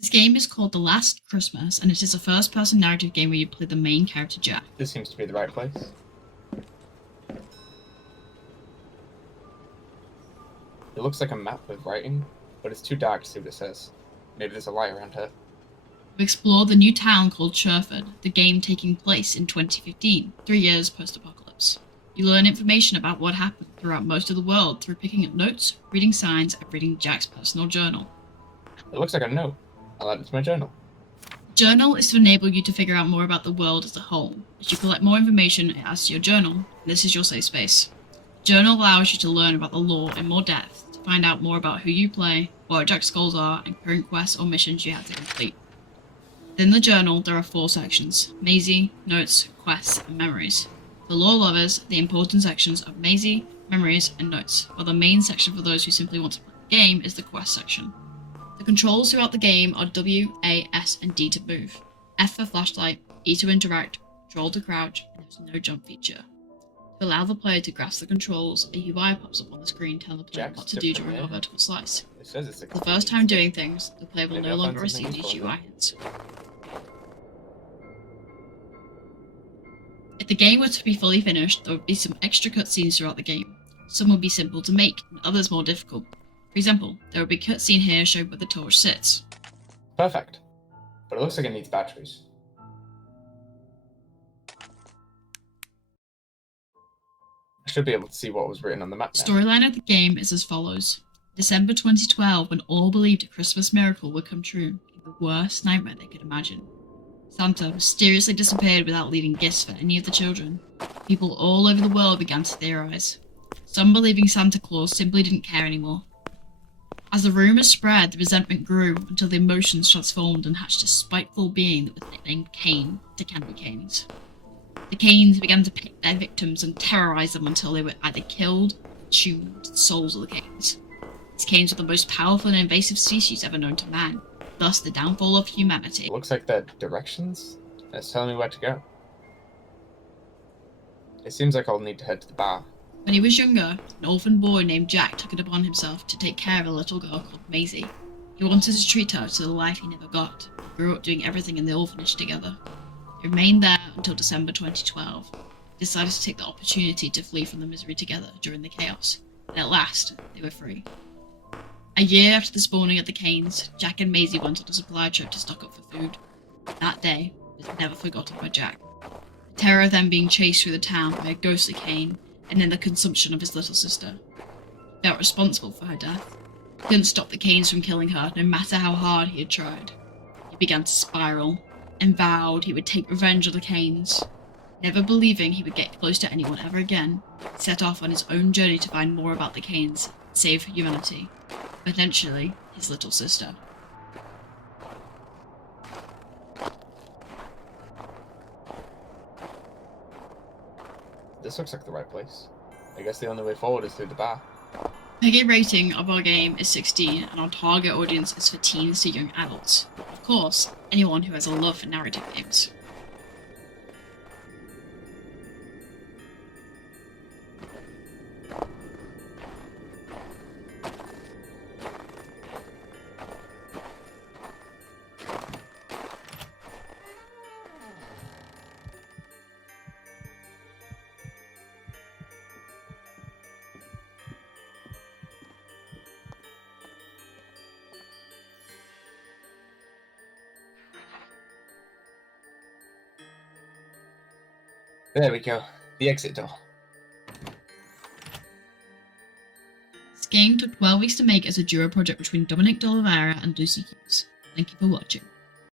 This game is called The Last Christmas, and it is a first-person narrative game where you play the main character Jack. This seems to be the right place. It looks like a map with writing, but it's too dark to see what it says. Maybe there's a light around here. You explore the new town called Sherford, the game taking place in 2015, 3 years post-apocalypse. You learn information about what happened throughout most of the world through picking up notes, reading signs, and reading Jack's personal journal. It looks like a note. I'll add it to my journal. Journal is to enable you to figure out more about the world as a whole. As you collect more information, it adds to your journal, and this is your safe space. Journal allows you to learn about the lore in more depth, to find out more about who you play, what Jack's goals are, and current quests or missions you have to complete. Within the journal, there are 4 sections: Maisie, Notes, Quests, and Memories. For lore lovers, the important sections are Maisie, Memories, and Notes, while the main section for those who simply want to play the game is the Quest section. The controls throughout the game are W, A, S, and D to move, F for flashlight, E to interact, Control to crouch, and there's no jump feature. To allow the player to grasp the controls, a UI pops up on the screen telling the player what to do during a vertical slice. It says it's For the first time doing things, the player will Maybe no I'll find longer something receive these useful. UI hints. If the game were to be fully finished, there would be some extra cutscenes throughout the game. Some would be simple to make, and others more difficult. For example, there would be a cutscene here showing where the torch sits. Perfect. But it looks like it needs batteries. I should be able to see what was written on the map now. Storyline of the game is as follows. December 2012, when all believed a Christmas miracle would come true, came the worst nightmare they could imagine. Santa mysteriously disappeared without leaving gifts for any of the children. People all over the world began to theorize. Some believing Santa Claus simply didn't care anymore. As the rumors spread, the resentment grew until the emotions transformed and hatched a spiteful being that was nicknamed Cain, to Candy Canes. The Canes began to pick their victims and terrorize them until they were either killed or consumed the souls of the Canes. These Canes were the most powerful and invasive species ever known to man, thus the downfall of humanity. It looks like the directions. It's telling me where to go. It seems like I'll need to head to the bar. When he was younger, an orphan boy named Jack took it upon himself to take care of a little girl called Maisie. He wanted to treat her to the life he never got. They grew up doing everything in the orphanage together. They remained there until December 2012. They decided to take the opportunity to flee from the misery together during the chaos, and at last, they were free. A year after the spawning of the Canes, Jack and Maisie went on a supply trip to stock up for food. That day was never forgotten by Jack. The terror of them being chased through the town by a ghostly Cane, and then the consumption of his little sister. He felt responsible for her death. He couldn't stop the Canes from killing her, no matter how hard he had tried. He began to spiral, and vowed he would take revenge on the Canes. Never believing he would get close to anyone ever again, he set off on his own journey to find more about the Canes, and save humanity. Potentially, his little sister. This looks like the right place. I guess the only way forward is through the bar. PEGI rating of our game is 16, and our target audience is for teens to young adults. Of course, anyone who has a love for narrative games. There we go. The exit door. This game took 12 weeks to make as a duo project between Dominic De Oliveira and Lucy Hughes. Thank you for watching.